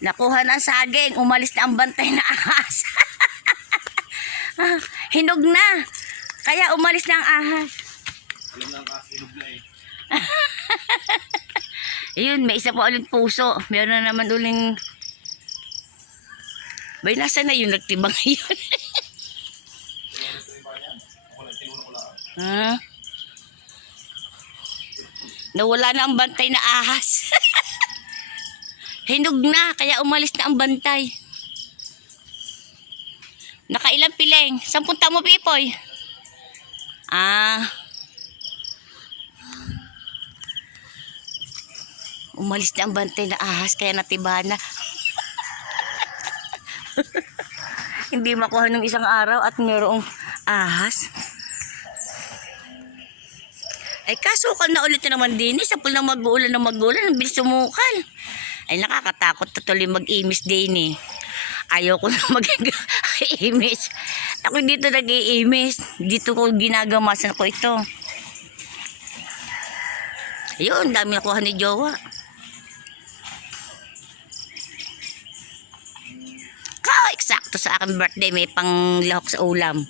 Nakuha ng saging, umalis na ang bantay na ahas. Hinog na. Kaya umalis na ang ahas. Alam na ang ahas, hinog na eh. Ayun, may isa pa ulit puso. Meron na naman uling... Bay, nasa na yun? Nagtibang yun. Nawala na ang bantay na ahas. Hinog na, kaya umalis na ang bantay. Nakailang piling? 10 mo, Pipoy? Umalis na ang bantay na ahas, kaya natiba na. Hindi makuha ng isang araw at mayroong ahas. Ay, kasukal na ulit na naman din. Sa pula mag-uulan na mag-uulan, ang bilis sumukal. Ay, nakakatakot na tuloy mag-imis din eh. Ayoko na mag-imis. Ako dito nag-iimis. Dito ko ginagamasan ko ito. Ayun, dami nakuha ni Jowa. Eksakto sa aking birthday, may pang lahok sa ulam.